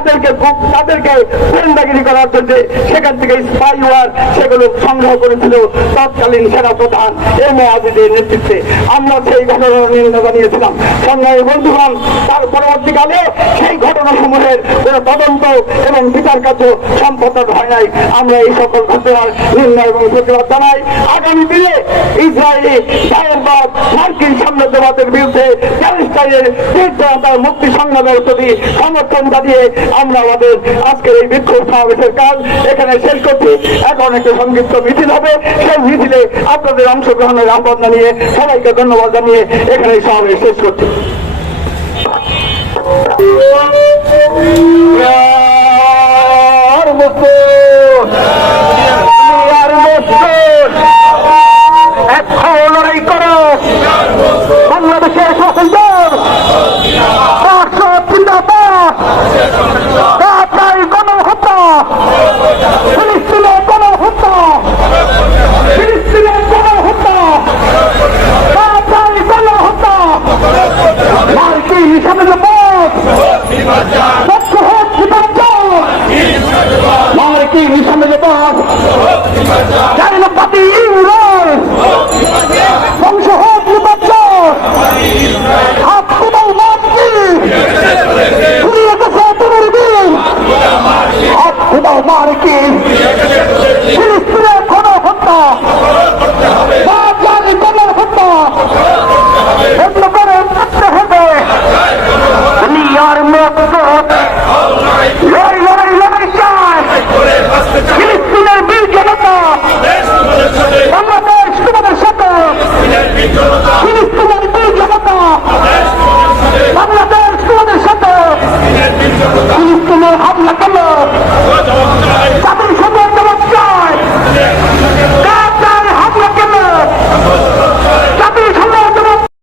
তাদেরকে তাদেরকে গোয়েন্দাগিরি করার জন্য সেখান থেকে স্পাই ওয়ার সেগুলো সংগ্রহ করেছিল তৎকালীন সেনা প্রধান এম এ আজিদের নেতৃত্বে। আমরা সেই ঘটনার নিন্দা জানিয়েছিলাম। সংগ্রামী বন্ধুগণ, তার পরবর্তীকালে সেই ঘটনা সমূহের কোন তদন্ত এবং বিচার কার্য সম্পাদন হয় নাই। আমরা এই সকল ঘটনার নিন্দা এবং প্রতিবাদ জানাই। আগামী দিনে ইসরায়েলি ভারতবাদ মার্কিন সাম্রাজ্যবাদের বিরুদ্ধে প্যালেস্টাইনের নির্দয়তার মুক্তি সংগ্রামের প্রতি সমর্থন জানিয়ে আমরা আমাদের আজকের এই বিক্ষোভ সমাবেশের কাজ এখানে শেষ করছি। এখন একটা সংক্ষিপ্ত মিছিল হবে। সেই মিছিলে আপনাদের অংশগ্রহণের আহ্বান জানিয়ে সবাইকে ধন্যবাদ জানিয়ে এখানে সমাবেশ শেষ করছি। মার্কিন সামনে পথ চাইনাপাতি ইউরোপ